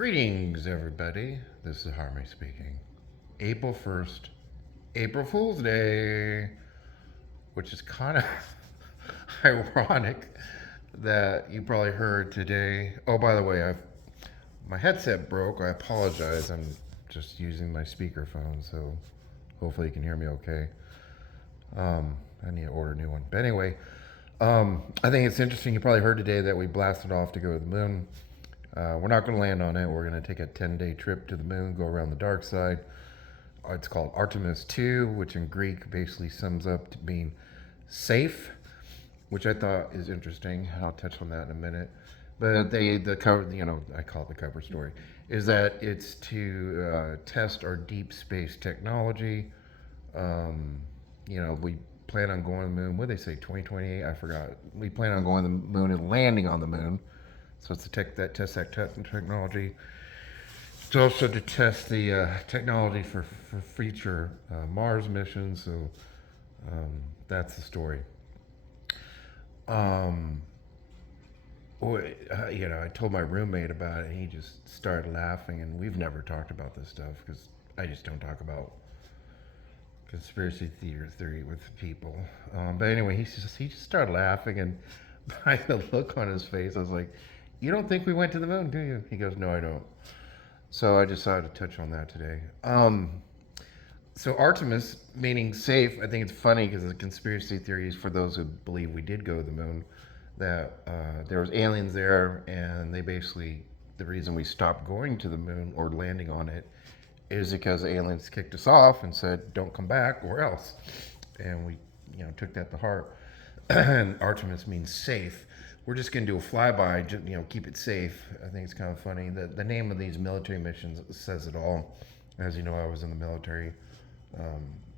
Greetings, everybody. This is Harmony speaking. April 1st, April Fool's Day, which is kind of ironic that you probably heard today. Oh, by the way, my headset broke. I apologize. I'm just using my speakerphone, so hopefully you can hear me okay. I need to order a new one. But anyway, I think it's interesting. You probably heard today that we blasted off to go to the moon. We're not going to land on it. We're going to take a 10-day trip to the moon, go around the dark side. It's called Artemis 2, which in Greek basically sums up to being safe, which I thought is interesting. I'll touch on that in a minute. But the cover, I call it the cover story, is that it's to test our deep space technology. We plan on going to the moon. What did they say, 2028? I forgot. We plan on going to the moon and landing on the moon. So it's to test that technology. It's also to test the technology for future Mars missions. So that's the story. I told my roommate about it, and he just started laughing. And we've never talked about this stuff because I just don't talk about conspiracy theory with people. But anyway, he just started laughing, and by the look on his face, I was like, "You don't think we went to the moon, do you?" He goes, "No, I don't." So I decided to touch on that today. So Artemis, meaning safe, I think it's funny because the conspiracy theories for those who believe we did go to the moon, that there was aliens there, and they basically, the reason we stopped going to the moon or landing on it is because the aliens kicked us off and said, "Don't come back or else." And we, took that to heart. And Artemis means safe. We're just going to do a flyby, keep it safe. I think it's kind of funny. The name of these military missions says it all. As you know, I was in the military,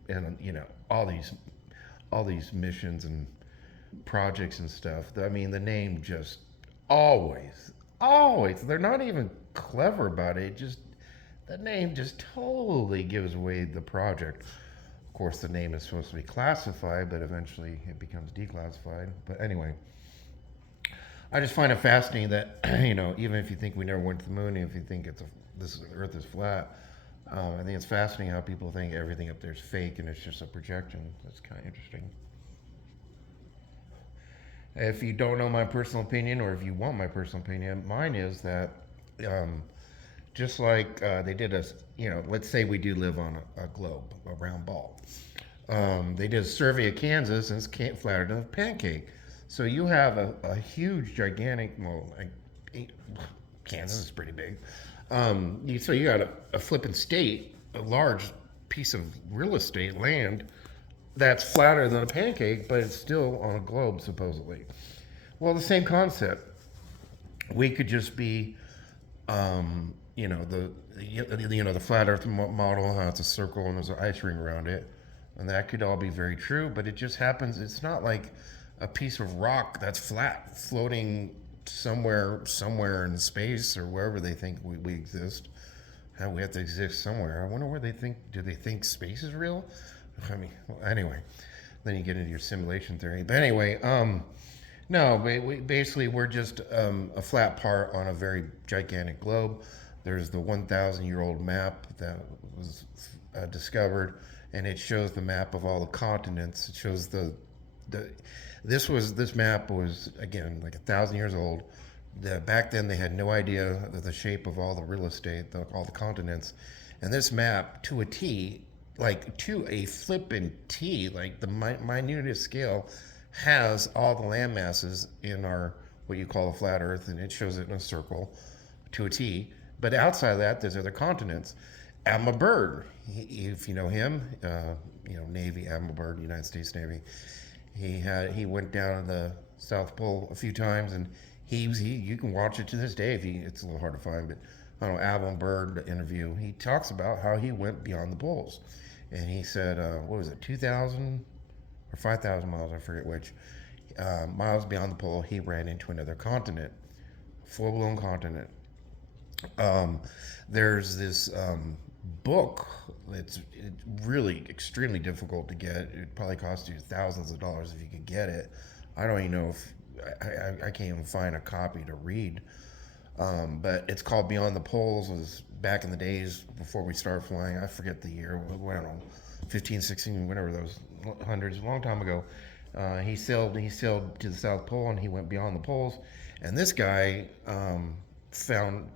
and all these missions and projects and stuff. I mean, the name just always. They're not even clever about it. The name just totally gives away the project. Of course, the name is supposed to be classified, but eventually it becomes declassified. But anyway, I just find it fascinating that even if you think we never went to the moon, if you think this Earth is flat, I think it's fascinating how people think everything up there is fake and it's just a projection. That's kind of interesting. If you don't know my personal opinion, or if you want my personal opinion, mine is that just like they did us, let's say we do live on a globe, a round ball. They did a survey of Kansas, and it's flatter than a pancake. So you have a huge, gigantic, Kansas is pretty big. So you got a flipping state, a large piece of real estate, land, that's flatter than a pancake, but it's still on a globe, supposedly. Well, the same concept. We could just be the flat Earth model, how it's a circle and there's an ice ring around it, and that could all be very true. But it just happens. It's not like a piece of rock that's flat floating somewhere in space or wherever they think we exist. How we have to exist somewhere. I wonder where they think. Do they think space is real? I mean, anyway, then you get into your simulation theory. But anyway, no, we're just a flat part on a very gigantic globe. There's the 1,000-year-old map that was discovered, and it shows the map of all the continents. It shows this map was again like 1,000 years old. Back then they had no idea the shape of all the real estate, all the continents, and this map to a T, like to a flippin' T, like the minutest scale, has all the land masses in our what you call a flat Earth, and it shows it in a circle to a T. But outside of that, there's other continents. Admiral Byrd, if you know him, Navy, Admiral Byrd, United States Navy. He went down to the South Pole a few times, and you can watch it to this day. It's a little hard to find, but I don't know, Admiral Byrd interview. He talks about how he went beyond the poles, and he said, what was it, 2,000 or 5,000 miles? I forget which. Miles beyond the pole, he ran into another continent, full-blown continent. There's this book that's really extremely difficult to get. It probably cost you thousands of dollars if you could get it. I don't even know if I can't even find a copy to read. But it's called Beyond the Poles. It was back in the days before we started flying. I forget the year. I don't know, 15, 16, whatever those hundreds, a long time ago. He sailed to the South Pole and he went beyond the poles. And this guy found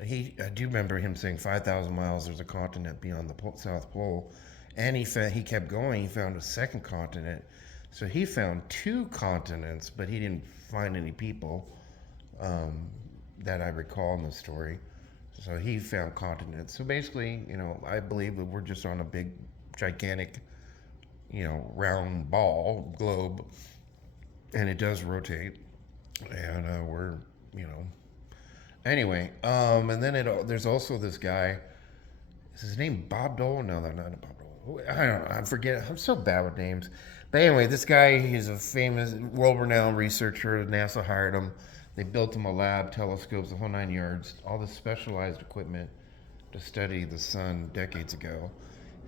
I do remember him saying 5,000 miles. There's a continent beyond the South Pole, and he kept going. He found a second continent. So he found two continents, but he didn't find any people um, that I recall in the story. So he found continents. So basically, I believe that we're just on a big, gigantic, round ball globe, and it does rotate, and we're, you know. Anyway, and then there's also this guy. Is his name Bob Dole? No, they're not Bob Dole. I don't know. I forget. I'm so bad with names. But anyway, this guy, he's a famous, world-renowned researcher. NASA hired him. They built him a lab, telescopes, the whole 9 yards, all this specialized equipment to study the sun decades ago.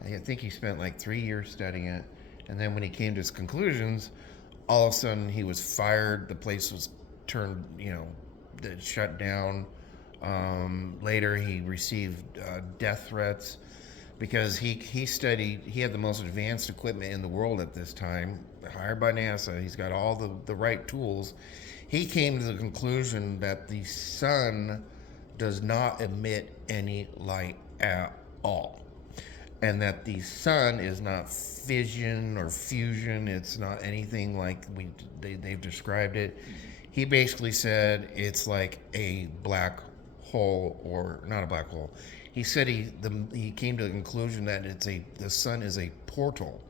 I think he spent like 3 years studying it. And then when he came to his conclusions, all of a sudden he was fired. The place was turned, shut down. Later, he received death threats because he had the most advanced equipment in the world at this time, hired by NASA. He's got all the right tools. He came to the conclusion that the sun does not emit any light at all, and that the sun is not fission or fusion. It's not anything like they've described it. He basically said it's like a black hole, or not a black hole. He said he came to the conclusion that the sun is a portal,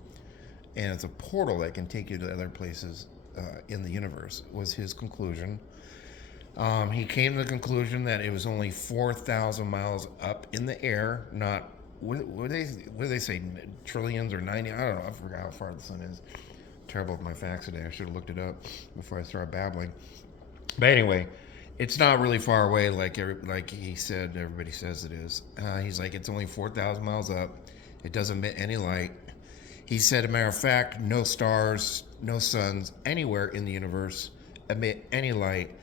and it's a portal that can take you to other places in the universe. Was his conclusion. He came to the conclusion that it was only 4,000 miles up in the air, not what do they say, trillions or 90? I don't know. I forgot how far the sun is. Terrible with my facts today. I should have looked it up before I started babbling. But anyway, it's not really far away like he said. Everybody says it is. He's like, it's only 4,000 miles up. It doesn't emit any light. He said, a matter of fact, no stars, no suns anywhere in the universe emit any light,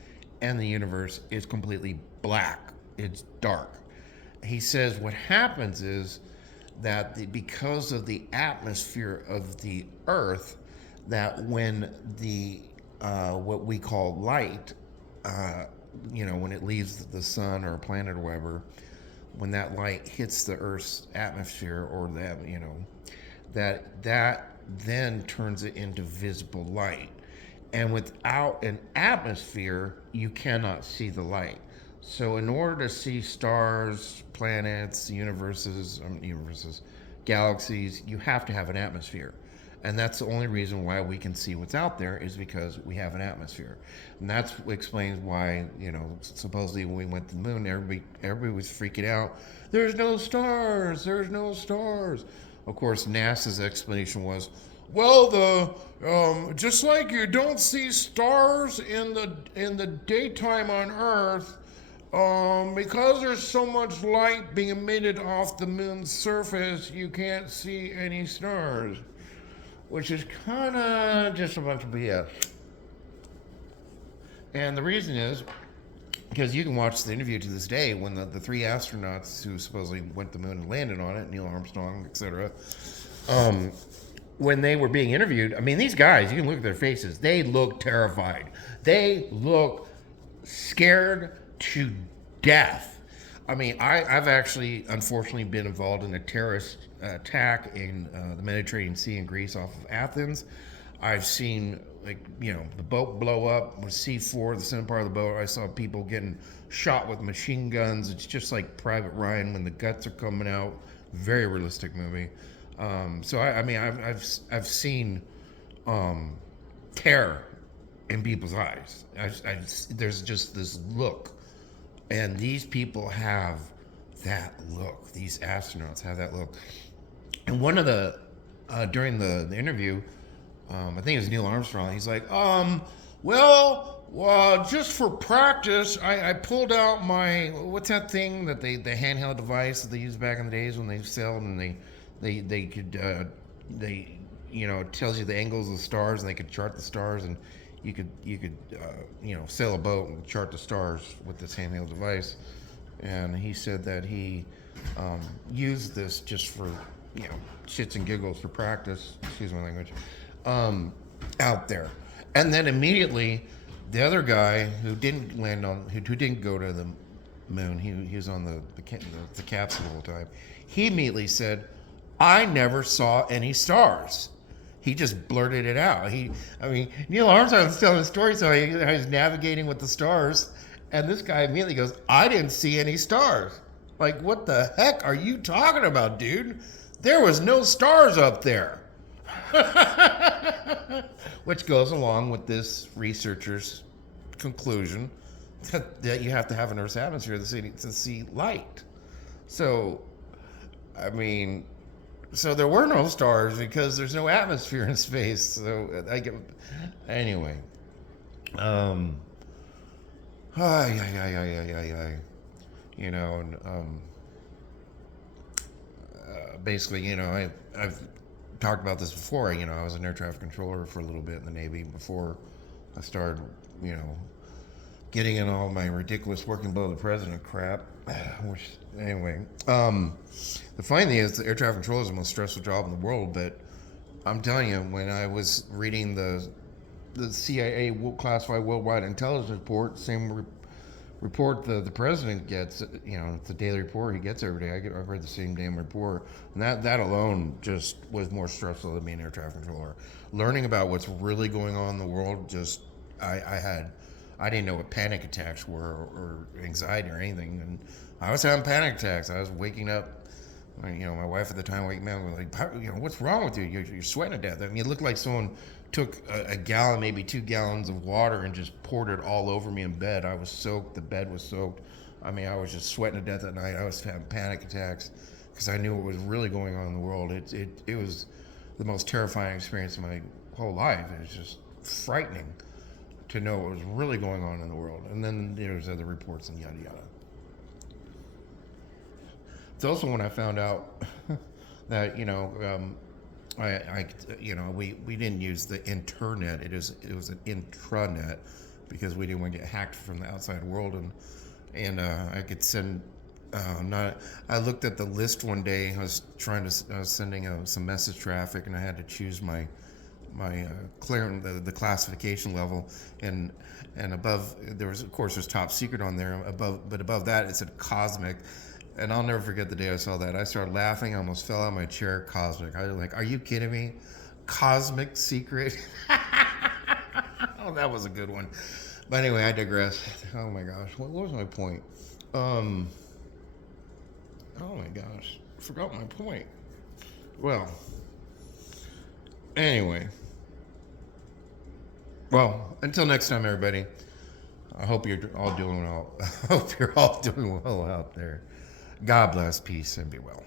and the universe is completely black. It's dark. He says what happens is that because of the atmosphere of the Earth, that when the what we call light, when it leaves the sun or a planet or whatever, when that light hits the Earth's atmosphere, or that then turns it into visible light. And without an atmosphere, you cannot see the light. So in order to see stars, planets, universes, galaxies, you have to have an atmosphere. And that's the only reason why we can see what's out there, is because we have an atmosphere. And that's what explains why, supposedly when we went to the moon, everybody was freaking out. There's no stars. There's no stars. Of course, NASA's explanation was, well, just like you don't see stars in the daytime on Earth, because there's so much light being emitted off the moon's surface, you can't see any stars. Which is kind of just a bunch of BS. And the reason is because you can watch the interview to this day when the three astronauts who supposedly went to the moon and landed on it, Neil Armstrong, etc., when they were being interviewed, I mean, these guys, you can look at their faces, they look terrified. They look scared to death. I mean, I've actually, unfortunately, been involved in a terrorist attack in the Mediterranean Sea in Greece off of Athens. I've seen, the boat blow up with C4, the center part of the boat. I saw people getting shot with machine guns. It's just like Private Ryan when the guts are coming out. Very realistic movie. So I've seen terror in people's eyes. There's just this look. And these people have that look. These astronauts have that look. And one of during the interview, I think it was Neil Armstrong, he's like, just for practice, I pulled out my, what's that thing that the handheld device that they used back in the days when they sailed, and they could, it tells you the angles of the stars, and they could chart the stars, and you could sail a boat and chart the stars with this handheld device. And he said that he used this just for shits and giggles for practice. Excuse my language. Out there, and then immediately the other guy who didn't land on who didn't go to the moon, he was on the capsule the whole time. He immediately said, "I never saw any stars." He just blurted it out. Neil Armstrong was telling a story, so he was navigating with the stars, and this guy immediately goes, "I didn't see any stars." Like, what the heck are you talking about, dude? There was no stars up there. Which goes along with this researcher's conclusion that you have to have an Earth's atmosphere to see light. So, so there were no stars because there's no atmosphere in space. So anyway. Basically, I've talked about this before. I was an air traffic controller for a little bit in the Navy before I started, getting in all my ridiculous working below the president crap. Anyway, the funny thing is, the air traffic controller is the most stressful job in the world. But I'm telling you, when I was reading the CIA classified worldwide intelligence report, same report the president gets, it's a daily report he gets every day. I've read the same damn report, and that alone just was more stressful than being an air traffic controller. Learning about what's really going on in the world, I didn't know what panic attacks were or anxiety or anything, and I was having panic attacks. I was waking up. My wife at the time waking me up. We're like, what's wrong with you? You're sweating to death. It looked like someone took a gallon, maybe 2 gallons of water and just poured it all over me in bed. I was soaked. The bed was soaked. I was just sweating to death at night. I was having panic attacks because I knew what was really going on in the world. It was the most terrifying experience of my whole life. It was just frightening to know what was really going on in the world. And then there's other reports and yada yada. It's also when I found out that we didn't use the internet. It was an intranet because we didn't want to get hacked from the outside world, and I could send. I looked at the list one day. I was sending some message traffic, and I had to choose my the classification level, and above there's top secret on there. Above that it said cosmic. And I'll never forget the day I saw that. I started laughing. I almost fell out of my chair. Cosmic. I was like, are you kidding me? Cosmic secret? Oh, that was a good one. But anyway, I digress. Oh my gosh. What was my point? Oh my gosh. I forgot my point. Well, anyway. Well, until next time, everybody. I hope you're all doing well. I hope you're all doing well out there. God bless, peace, and be well.